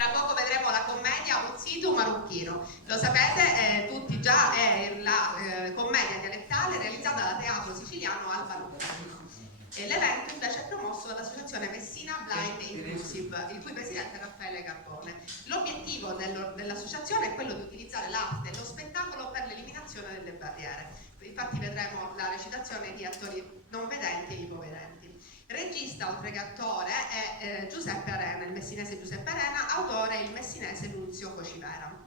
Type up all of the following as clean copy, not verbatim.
Tra poco vedremo la commedia Un sito marocchino. Lo sapete tutti già, è la commedia dialettale realizzata da Teatro Siciliano Alba Nuova. E l'evento invece è promosso dall'associazione Messina Blind Inclusive, il cui presidente è Raffaele Carbone. L'obiettivo dell'associazione è quello di utilizzare l'arte e lo spettacolo per l'eliminazione delle barriere. Infatti vedremo la recitazione di attori non vedenti e ipovedenti. Regista, oltre che attore, è Giuseppe Arena, il messinese Giuseppe Arena, autore è il messinese Nunzio Cocivera.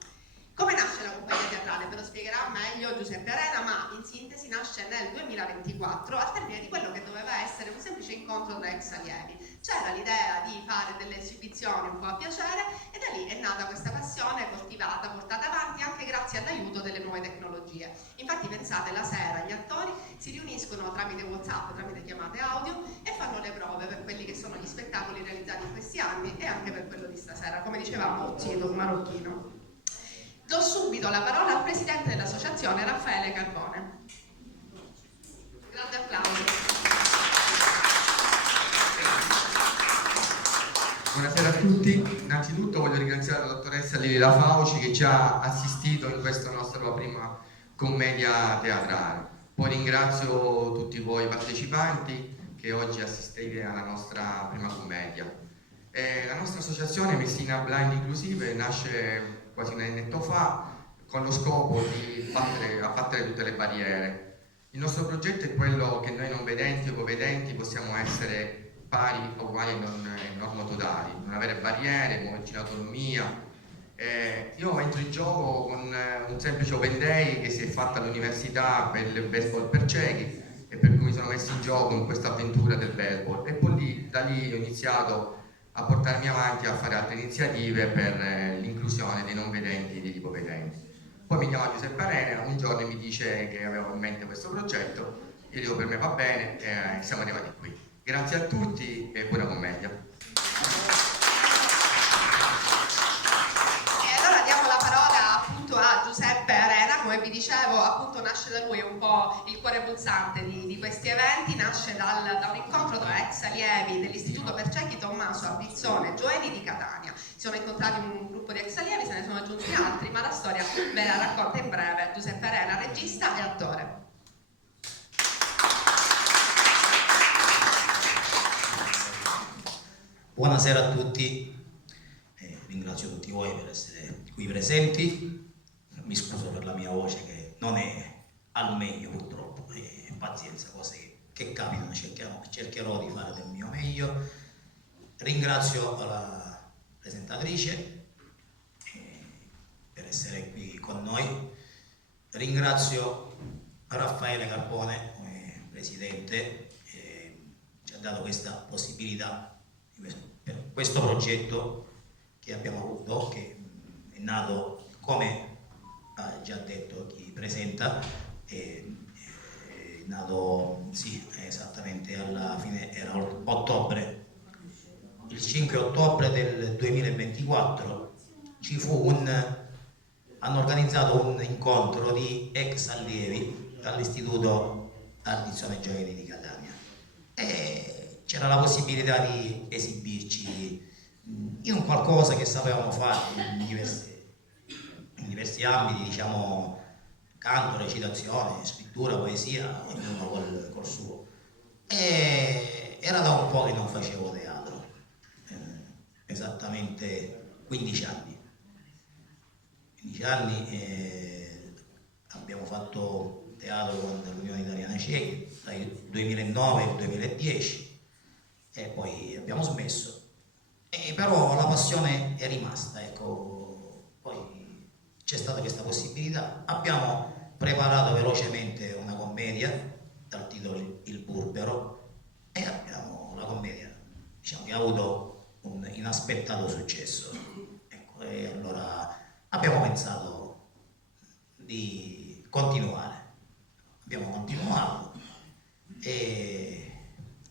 Come nasce la compagnia teatrale? Ve lo spiegherà meglio Giuseppe Arena, ma in sintesi nasce nel 2024 al termine di quello che doveva essere un semplice incontro tra ex allievi. C'era l'idea di fare delle esibizioni un po' a piacere e da lì è nata questa passione coltivata, portata avanti anche grazie all'aiuto delle nuove tecnologie. Infatti pensate, la sera gli attori si riuniscono tramite WhatsApp, tramite chiamate audio e fanno le prove per quelli che sono gli spettacoli realizzati in questi anni e anche per quello di stasera, come dicevamo, Cito Marocchino. Do subito la parola al presidente dell'associazione, Raffaele Carbone. Grande applauso. Buonasera a tutti. Innanzitutto voglio ringraziare la dottoressa Lilila Fauci che ci ha assistito in questa nostra prima commedia teatrale. Poi ringrazio tutti voi partecipanti che oggi assistete alla nostra prima commedia. La nostra associazione Messina Blind Inclusive nasce quasi un annetto fa con lo scopo di abbattere tutte le barriere. Il nostro progetto è quello che noi non vedenti o ipovedenti possiamo essere pari o uguali normototali, non avere barriere, muoverci in autonomia. Io entro in gioco con un semplice open day che si è fatta all'università per il baseball per ciechi e per cui mi sono messo in gioco in questa avventura del baseball e poi da lì ho iniziato a portarmi avanti a fare altre iniziative per l'inclusione dei non vedenti e degli ipovedenti. Poi mi chiama Giuseppe Arena, un giorno mi dice che avevo in mente questo progetto, io dico per me va bene e siamo arrivati qui. Grazie a tutti e buona commedia. E allora diamo la parola appunto a Giuseppe Arena, come vi dicevo appunto nasce da lui un po' il cuore pulsante di questi eventi, nasce da un incontro tra ex allievi dell'Istituto per Ciechi Tommaso Abizzone Gioeli di Catania. Si sono incontrati un gruppo di ex allievi, se ne sono aggiunti altri, ma la storia ve la racconta in breve Giuseppe Arena, regista e attore. Buonasera a tutti, ringrazio tutti voi per essere qui presenti, mi scuso per la mia voce che non è al meglio purtroppo, pazienza, cose che capitano, cercherò di fare del mio meglio. Ringrazio la presentatrice per essere qui con noi, ringrazio Raffaele Carbone come presidente, ci ha dato questa possibilità per questo progetto che abbiamo avuto, che è nato, come ha già detto chi presenta, è nato sì, esattamente alla fine, era ottobre, il 5 ottobre del 2024 hanno organizzato un incontro di ex allievi all'Istituto Ardizione Gioeli di Catania e c'era la possibilità di esibirci in un qualcosa che sapevamo fare in diversi ambiti, diciamo canto, recitazione, scrittura, poesia, ognuno col suo. E era da un po' che non facevo teatro, esattamente 15 anni. 15 anni abbiamo fatto teatro con l'Unione Italiana Ciechi dal 2009 al 2010. E poi abbiamo smesso, però la passione è rimasta, ecco. Poi c'è stata questa possibilità, abbiamo preparato velocemente una commedia dal titolo Il Burbero e abbiamo la commedia, diciamo, che ha avuto un inaspettato successo, ecco, e allora abbiamo pensato di continuare, abbiamo continuato e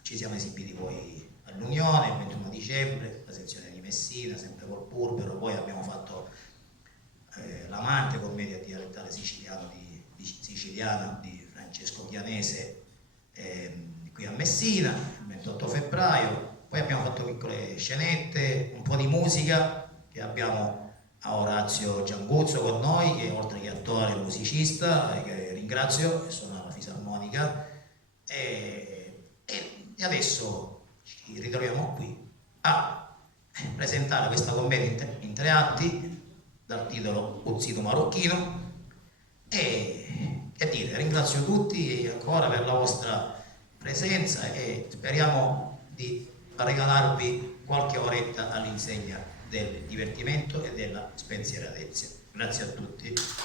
ci siamo esibiti poi all'Unione il 21 dicembre, la sezione di Messina, sempre col Burbero, poi abbiamo fatto L'Amante, commedia dialettale siciliana di Francesco Chianese qui a Messina, il 28 febbraio, poi abbiamo fatto piccole scenette, un po' di musica che abbiamo a Orazio Gianguzzo con noi, che oltre che attore e musicista, che ringrazio, che suona la fisarmonica, e adesso ci ritroviamo qui a presentare questa commedia in 3 atti dal titolo Uzzito Marocchino, e dire ringrazio tutti ancora per la vostra presenza e speriamo di regalarvi qualche oretta all'insegna del divertimento e della spensieratezza. Grazie a tutti. Grazie.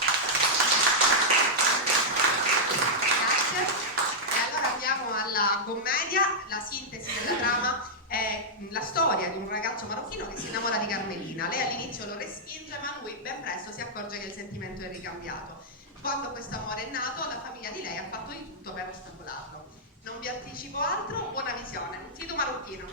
E allora andiamo alla commedia. La sintesi della trama è la storia di un ragazzo marocchino che si innamora di Carmelina. Lei all'inizio lo respinge, ma lui ben presto si accorge che il sentimento è ricambiato. Quando questo amore è nato, la famiglia di lei ha fatto di tutto per ostacolarlo. Non vi anticipo altro, buona visione. Uzzito Marocchino.